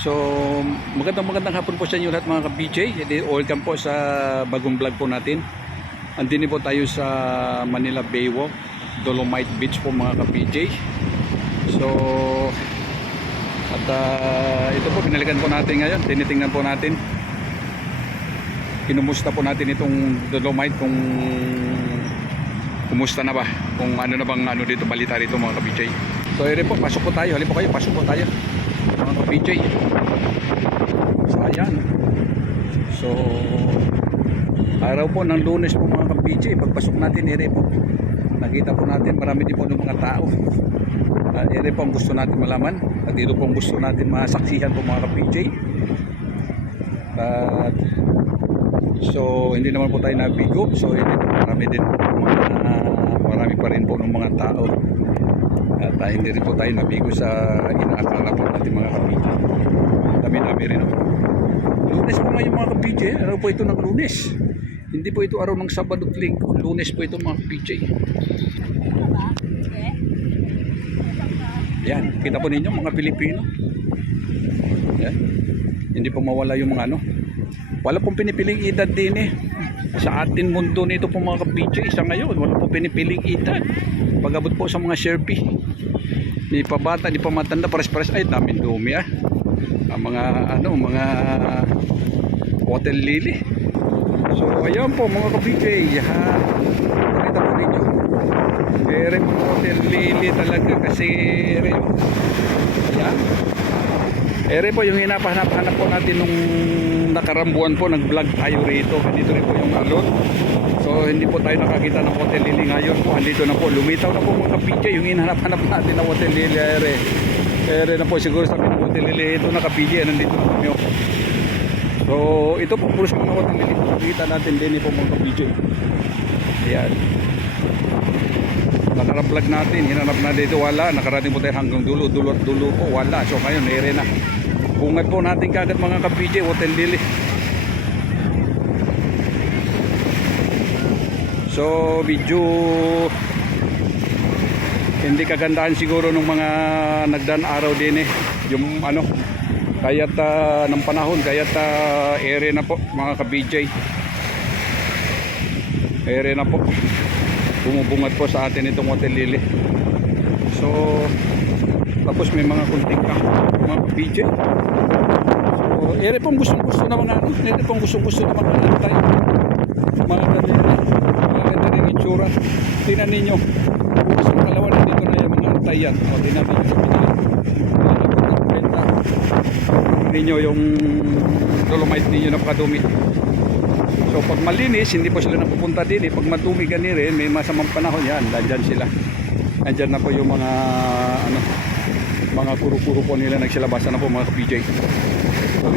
So, magandang magandang hapon po sa inyo lahat mga ka-BJ. Welcome po sa bagong vlog po natin. Andini po tayo sa Manila Baywalk, Dolomite Beach po mga ka-BJ. So, at ah, ito po pinalikan po natin ngayon. Tinitingnan po natin. Kinumusta po natin itong Dolomite kung kumusta na ba? Kung ano na bang ano dito balita dito mga ka-BJ. So, ere po, pasok po tayo. Halip po kayo, pasok po tayo. Mga ka-BJ. So, ayan. So, araw po ng lunes po mga ka-BJ. Pagpasok natin, ere po. Nakita po natin, marami din po ng mga tao. Uh, ere po ang gusto natin malaman. At dito po ang gusto natin masaksihan po mga ka-BJ. At So hindi naman po tayo nabigo. So hindi po marami din po mga marami pa rin po ng mga tao. At ah, hindi rin po tayo nabigo sa inaakala po natin mga kapitya. Dami-dami rin ako. Lunes po ngayon mga kapitya. Araw po ito ng lunes. Hindi po ito araw ng Sabado at Linggo. Lunes po ito mga kapitya. Yan, kita po ninyo mga Pilipino. Yan. Hindi po mawala yung mga ano, wala pong pinipiling edad din eh. Sa atin mundo nito po mga kabidyo, isa ngayon, wala pong pinipiling edad. Pagabot po sa mga Sherpie. Ni pa bata, ni pa matanda, pares-pares, ay namin dumi ah. Ang mga ano, mga hotel lily. So ayan po mga kabidyo, ha. Pakita po ninyo. Po hotel lily talaga kasi ere. Ere po yung hinapahanap-hanap po natin nung nakarambuan po, nag-vlog tayo rito. Dito rin po yung alon. So hindi po tayo nakakita ng Hotel Lily ngayon po. Andito na po. Lumitaw na po mga kapidya yung hinahanap-hanap natin ng Hotel Lily. Ere. Ere na po siguro sabi ng Hotel Lily. Ito na kapidya. Nandito na kami. So ito po puro sa mga Hotel Lily. Kita natin din po mga kapidya. Ayan. Nakarap-vlog natin. Hinanap na dito. Wala. Nakarating po tayo hanggang dulo. Dulo at dulo po. Wala. So ngayon, ere na. Bungat po natin kagad mga ka-PJ, Hotel Lily. So, medyo hindi kagandahan siguro ng mga nagdan araw din eh. Yung ano, kayat ah, ng panahon, kayat uh, ere na po mga ka-BJ. Ere na po. Bumubungat po sa atin itong Hotel Lily. So, tapos may mga kunting ka, mga BJ. So, ere pong gustong gusto na mga ano, ere pong gustong gusto na mga antay. Mga ganda mga ganda rin itsura. Tingnan ninyo. Bukas ng kalawan, dito na yung mga antay yan. O, tingnan ninyo sa pinili. Ninyo yung dolomite ninyo na kadumi. So pag malinis, hindi po sila napupunta din eh. Pag madumi gani rin, may masamang panahon yan, nandyan sila. Nandyan na po yung mga ano, mga kuro-kuro po nila nagsilabasan na po mga ka-PJ.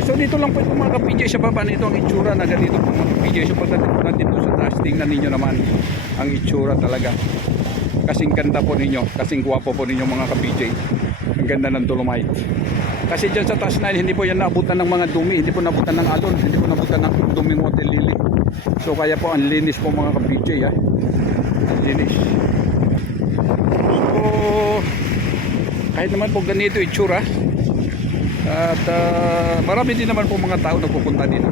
So dito lang po ito mga ka-PJ sa baba nito ang itsura na ganito po mga ka-PJ. So pagdating po natin doon sa taas, tingnan ninyo naman ang itsura talaga. Kasing ganda po ninyo, kasing guwapo po ninyo mga ka-PJ. Ang ganda ng Dolomite. Kasi dyan sa taas na hindi po yan naabutan ng mga dumi, hindi po naabutan ng alon, hindi po naabutan ng duming hotel lily. So kaya po ang linis po mga ka-PJ. Ah. Ang linis. So, kahit naman po ganito itsura at ah, marami din naman po mga tao na pupunta din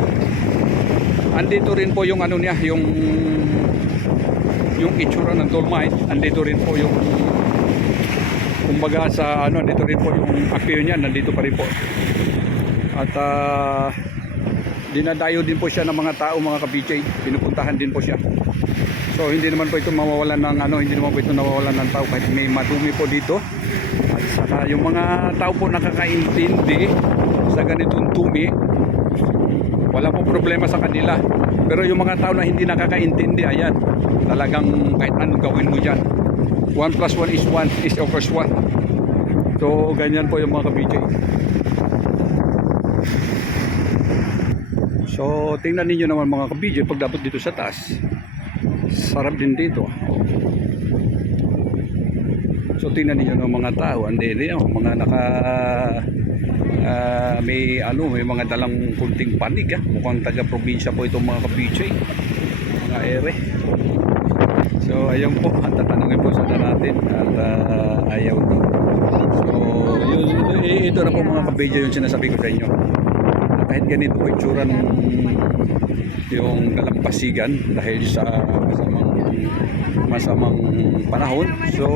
andito rin po yung ano niya yung yung itsura ng Dolomite andito rin po yung kumbaga sa ano andito rin po yung appeal niya nandito pa rin po at ah, dinadayo din po siya ng mga tao mga ka-BJ pinupuntahan din po siya So hindi naman po ito mawawalan ng ano, hindi naman po ito nawawalan ng tao kahit may madumi po dito. At saka yung mga tao po nakakaintindi sa ganitong dumi, wala pong problema sa kanila. Pero yung mga tao na hindi nakakaintindi, ayan, talagang kahit anong gawin mo dyan. 1 plus 1 is 1 is equals 1. So ganyan po yung mga ka-BJ. So tingnan ninyo naman mga ka-BJ pag dapat dito sa taas sarap din dito so tingnan niyo ng mga tao andi oh, mga naka ah, may ano may mga dalang kunting panig ah. mukhang taga probinsya po itong mga kabichay mga ere so ayun po at tatanungin po sana natin at ah, ayaw daw so yun, ito na po mga kabidyo yung sinasabi ko sa inyo. Kahit ganito po itsura ng yung dalampasigan dahil sa masamang masamang panahon. So,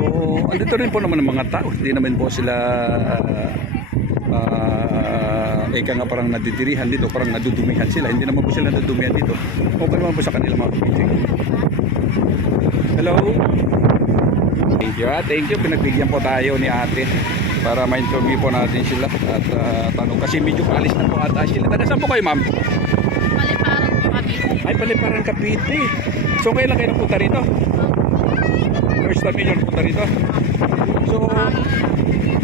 andito rin po naman ang mga tao. Hindi naman po sila uh, ika nga parang nadidirihan dito, parang nadudumihan sila. Hindi naman po sila nadudumihan dito. Okay naman po sa kanila mga kabidyo. Hello? Thank you, ah. thank you. Pinagbigyan po tayo ni ate para ma-interview po natin sila at ah, tanong kasi medyo kaalis na po ata sila. Taga saan po kayo ma'am? Paliparan po kami. Ay, paliparan Cavite. So, kayo lang kayo napunta rito? First time ninyo napunta rito? So,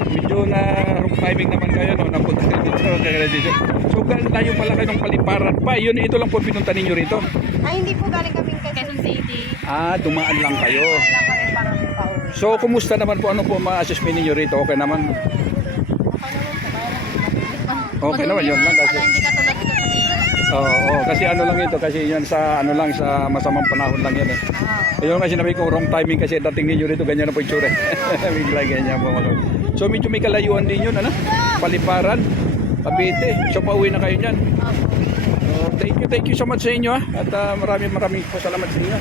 medyo na wrong timing naman kayo no, napunta kayo dito. Congratulations. So, galing tayo pala kayo ng paliparan pa. Yun, ito lang po pinunta ninyo rito. Ay, hindi po galing kami kay Quezon City. Ah, dumaan lang kayo. Wala kami parang. So, kumusta naman po? Ano po ma-assessment ninyo rito? Okay naman? Okay naman, yun lang kasi. Oo, oo, kasi ano lang ito, kasi yan sa ano lang, sa masamang panahon lang yan eh. Ayun nga sinabi ko, wrong timing kasi dating ninyo rito, ganyan na po itsura. Bigla ganyan po. mga- So medyo may kalayuan din yun, ano? Paliparan, Cavite. So pauwi na kayo. So, thank you, thank you so much sa inyo ah. At ah, maraming maraming po salamat sa inyo.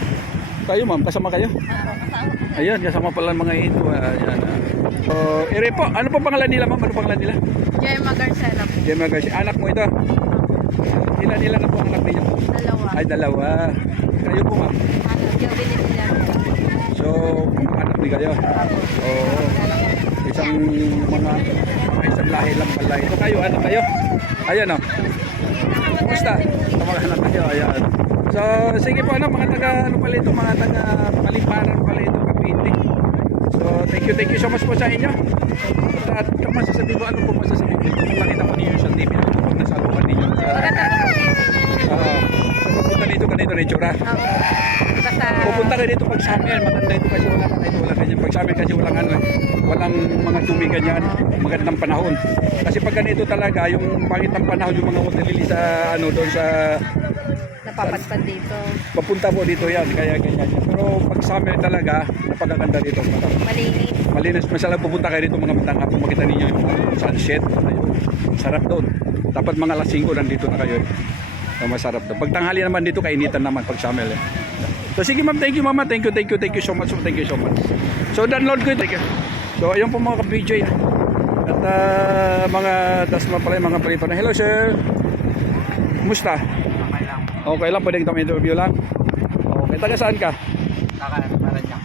Kayo ma'am, kasama kayo? Ayan, kasama pala mga ito. ah, Ayan. So, ere po, ano po pangalan nila ma'am? Ano pangalan nila? Gemma Garcela. Gemma Garcia. Anak mo ito? Ilan nila na po ang anak ninyo? Dalawa. Ay, dalawa. Kayo po ma'am. Ano. So, anak ni kayo. Oo. Isang mga, isang lahi lang pala. Ito kayo, anak kayo. Ayan o. Kumusta? Kamag-anak kayo, ayan. So, sige po, ano, mga taga, ano pala ito, mga taga paliparan pala ito, Cavite. So, thank you, thank you so much po sa inyo. At, kung masasabi ko, ano po masasabi ko? Kung nakita ko ninyo sa TV, ano po nasalukan ninyo? Sa, Maganda po po dito. uh, so, pupunta dito, ganito na itsura. Opo. Basta, Pupunta ka dito pag summer, maganda ito kasi wala ka ito, wala ganyan. Pag summer kasi walang ano, eh, walang mga dumi ganyan, magandang panahon. Kasi pag ganito talaga, yung pangit ng panahon, yung mga hotel sa ano doon sa napapadpad dito. papunta po dito yan, kaya ganyan. yan. Pero pag summer talaga, napakaganda dito. Malinis. Malinis, masala pupunta kayo dito mga matang hapon, makita ninyo yung sunset. Sarap doon. Dapat mga alas 5 nandito na kayo. So, masarap doon. Pag tanghali naman dito, kainitan naman pag summer. Eh. So sige ma'am, thank you mama, thank you, thank you, thank you so much, thank you so much. So download ko ito. So ayun po mga ka-BJ. At ah, mga dasma pala yung mga palipan. Hello sir. Kumusta? Okay lang. Okay lang, pwedeng kami interview lang. Okay, taga saan ka? Kaka, para niya.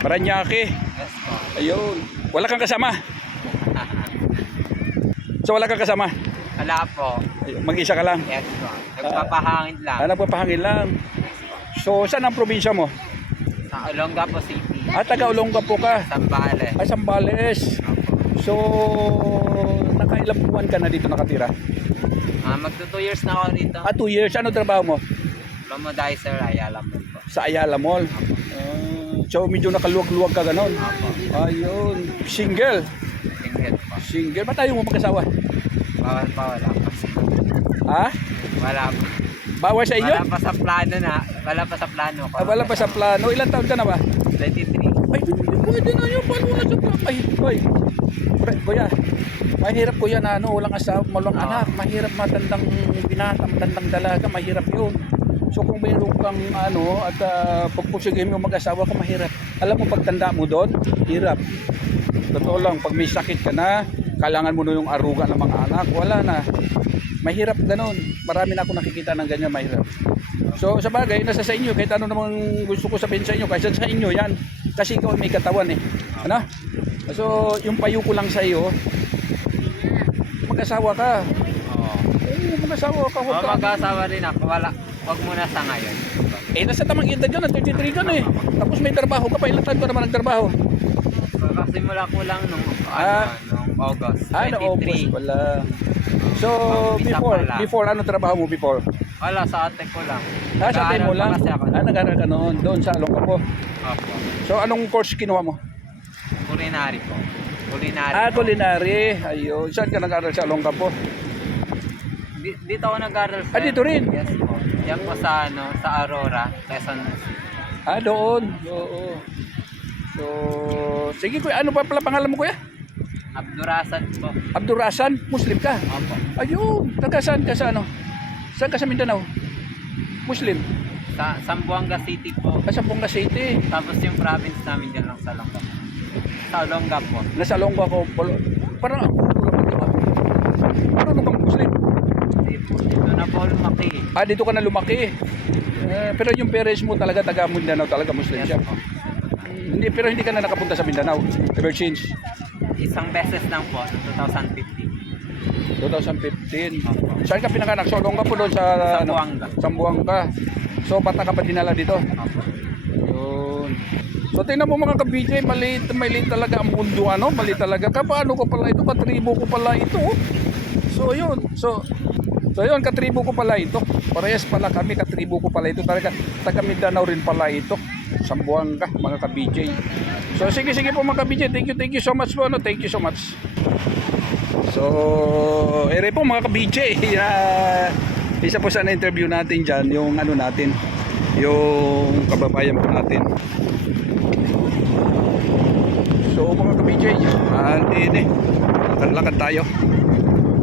Paranaque. Yes po. Ayun. Wala kang kasama? So wala kang kasama? Wala po. Mag-isa ka lang? Yes po. Nagpapahangin lang. Ah, nagpapahangin lang. So saan ang probinsya mo? Sa Olongapo City. Ah, taga Olongapo ka. Sambales. Ay, Sambales. So, nakailang buwan ka na dito nakatira? Ah, magto 2 years na ako rito. Ah, two years. Ano trabaho mo? Lomodizer, Ayala mo po. Sa Ayala Mall. Ah, so, medyo nakaluwag-luwag ka ganon. Opo. Ayun. Single. Single po. Single. Ba't tayo mo mag-asawa? Bawal pa, wala pa. Ha? Wala pa. Bawal sa iyo? Wala pa sa plano na. Wala pa sa plano ko. Ah, wala pa sa plano. Ilan taon ka na ba? 23. Ay, hindi pwede na yun. Paano wala sa plano? Ay, boy. Pre, kuya, mahirap kuya na ano, walang asawa, walang Oo. anak. Mahirap matandang binata, matandang dalaga, mahirap yun. So kung mayroon kang ano, at uh, pagpusigin mo mag-asawa ka, mahirap. Alam mo, pagtanda mo doon, hirap. Totoo lang, pag may sakit ka na, kailangan mo na yung aruga ng mga anak, wala na. Mahirap ganun. Marami na ako nakikita ng ganyan, mahirap. So sa bagay, nasa sa inyo, kahit ano namang gusto ko sabihin sa inyo, kahit sa inyo yan. Kasi ikaw may katawan eh. Ano? So yung payo ko lang sa iyo, mag-asawa ka. Oo. Oo, mag-asawa ka. Huwag ka. mag-asawa rin ako. Wala. Wag muna sa ngayon. Eh, nasa tamang edad ka na, 33 ka na eh. Tapos may trabaho ka pa, ilang taon ka naman nagtrabaho? Kasimula ko lang nung, Ah. ano, nung August. Ah, na 23. August pala. So, before, before, ano trabaho mo before? Wala, sa ate ko lang. Ah, sa time mo lang? pa Kasi ako. Ah, nag-aaral ka noon, doon sa Alongkapo. Opo. So, anong course kinuha mo? Culinary po. Culinary Ah, po. culinary. Ayun. Saan ka nag-aaral sa Alongkapo? Di- dito ako nag-aral. Ah, sir. dito rin? Yes po. Yan po sa, ano, sa Aurora, Quezon City. Ah, doon. Oo. So, sige kuya, ano pa pala pangalan mo kuya? Abdurasan po. Abdurasan, Muslim ka? Opo. Ayun, taga saan ka sa ano? Saan ka sa Mindanao? Muslim? Sa Zamboanga City po. Ah, sa Ponga City. Tapos yung province namin dyan lang sa Longga. Sa Longga po. Nasa Longgo ako. Polo- Parang ako. Marunong kang Muslim. Hindi po. Dito na po lumaki. Ah, dito ka na lumaki. Eh, pero yung parents mo talaga taga Mindanao, talaga Muslim Yes siya. po. Hindi, pero hindi ka na nakapunta sa Mindanao ever since Isang beses lang po, noong 2015. 2015. Opo. Saan ka pinanganak? So, Longga po doon sa... Zamboanga. Ano, Zamboanga. So, bata ka pa dinala dito? Opo. Yun. So tingnan mo mga ka-BJ, maliit, maliit talaga ang mundo ano, maliit talaga. Kapaano ko pala ito, katribo ko pala ito. oh. So yun, so So yun, katribo ko pala ito. Parehas pala kami, katribo ko pala ito. Talaga, taga Mindanao rin pala ito. Sambuanga, mga ka-BJ. So sige, sige po mga ka-BJ. Thank you, thank you so much po. Ano? Thank you so much. So, ere po mga ka-BJ. Uh, isa po sa na-interview natin dyan, yung ano natin, yung kababayan po natin. So mga ka-BJ, uh, ini, lakad-lakad tayo.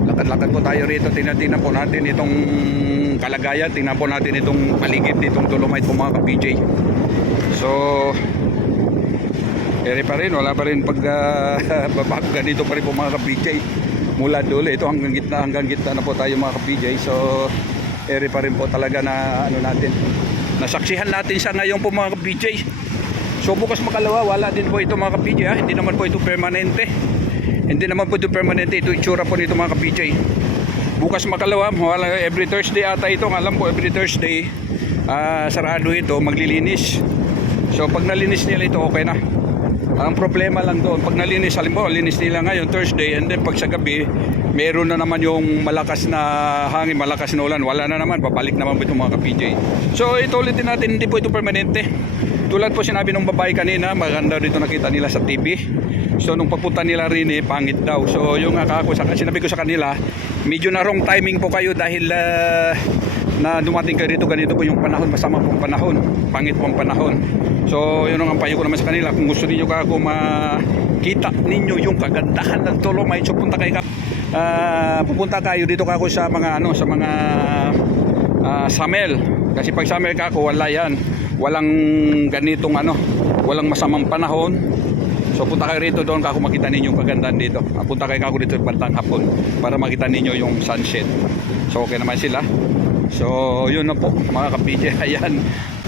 Lakad-lakad po tayo rito. Tingnan-tingnan po natin itong kalagayan. Tingnan po natin itong paligid nitong Dolomite po mga ka-BJ. So, ere pa rin, wala pa rin pag uh, babago ganito pa rin po mga ka-BJ. Mula dulo, ito hanggang gitna, hanggang gitna na po tayo mga ka-BJ. So, ere pa rin po talaga na ano natin. Nasaksihan natin siya ngayon po mga ka-BJ. So bukas makalawa, wala din po ito mga ka-PJ. Hindi naman po ito permanente. Hindi naman po ito permanente. Ito itsura po nito mga ka-PJ. Bukas makalawa, wala, every Thursday ata ito. Alam po, every Thursday, ah, sarado ito, maglilinis. So pag nalinis nila ito, okay na. Ang problema lang doon, pag nalinis, halimbawa, linis nila ngayon Thursday, and then pag sa gabi, meron na naman yung malakas na hangin, malakas na ulan, wala na naman, babalik naman po itong mga ka-PJ. So ito ulitin natin, hindi po ito permanente. Tulad po sinabi ng babae kanina, maganda dito nakita nila sa TV. So nung pagpunta nila rin eh, pangit daw. So yung ako sinabi ko sa kanila, medyo na wrong timing po kayo dahil ah, na dumating kayo dito ganito po yung panahon, masama pong panahon, pangit pong panahon. So yun ang payo ko naman sa kanila, kung gusto niyo ka ako makita ninyo yung kagandahan ng Dolomite, so punta kayo ka, ah, pupunta kayo dito ka ako sa mga ano, sa mga ah, Samel. Kasi pag Samel ka ako, wala yan. Walang ganitong ano, walang masamang panahon. So punta kayo rito doon kako makita ninyo yung kagandahan dito. Ah, Punta kayo kako dito bandang hapon para makita ninyo yung sunset. So okay naman sila. So yun na po mga ka-BJ. Ayan.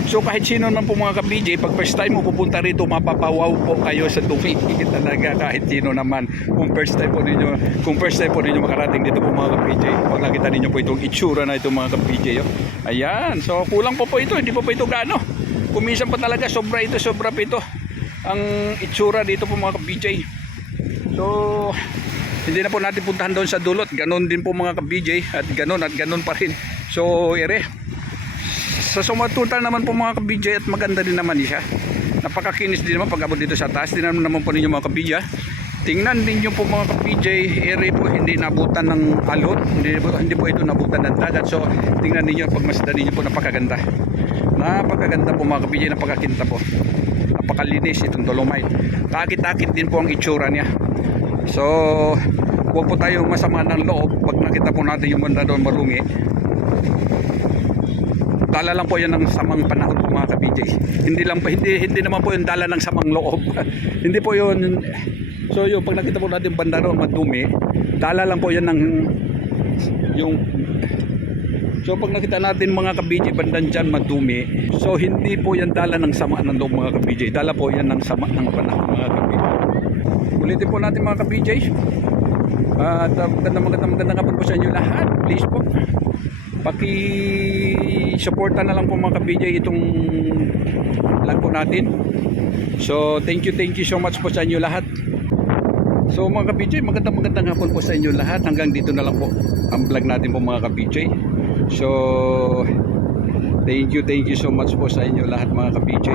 So kahit sino naman po mga ka-BJ, pag first time mo pupunta rito, mapapawaw po kayo sa dumi. Talaga kahit sino naman. Kung first time po ninyo, kung first time po ninyo makarating dito po mga ka-BJ, pag nakita ninyo po itong itsura na itong mga ka-BJ. Oh. Ayan. So kulang po po ito, hindi po po ito gaano. Kumisan pa talaga, sobra ito, sobra pa ito ang itsura dito po mga ka-BJ. So, hindi na po natin puntahan doon sa dulot. Ganon din po mga ka-BJ at ganon at ganon pa rin. So, ere. Sa sumatutal naman po mga ka-BJ at maganda din naman siya. Napakakinis din naman pag abot dito sa taas. Tingnan naman po ninyo mga ka-BJ. ah. Tingnan ninyo po mga ka-PJ, po hindi nabutan ng alon, hindi po, hindi po ito nabutan ng dagat. So, tingnan ninyo pagmasdan ninyo po napakaganda. Napakaganda po mga ka-PJ, napakakinta po napakalinis itong dolomite takit-takit din po ang itsura niya so huwag po tayo masama ng loob pag nakita po natin yung banda doon marumi dala lang po yan ng samang panahon mga ka-BJ hindi lang po hindi, hindi naman po yung dala ng samang loob. Hindi po yun. So yun pag nakita po natin yung banda doon madumi dala lang po yan ng yung So pag nakita natin mga ka-BJ bandan dyan madumi, so hindi po yan dala ng sama ng loob mga ka-BJ, dala po yan ng sama ng panahon mga ka-BJ. Ulitin po natin mga ka-BJ. At uh, magandang magandang magandang hapon po sa inyo lahat. Please po, paki-suporta na lang po mga ka-BJ itong vlog po natin. So thank you, thank you so much po sa inyo lahat. So mga ka-BJ, magandang magandang hapon po sa inyo lahat. Hanggang dito na lang po ang vlog natin po mga ka-BJ. So, thank you, thank you so much po sa inyo lahat mga ka-PJ.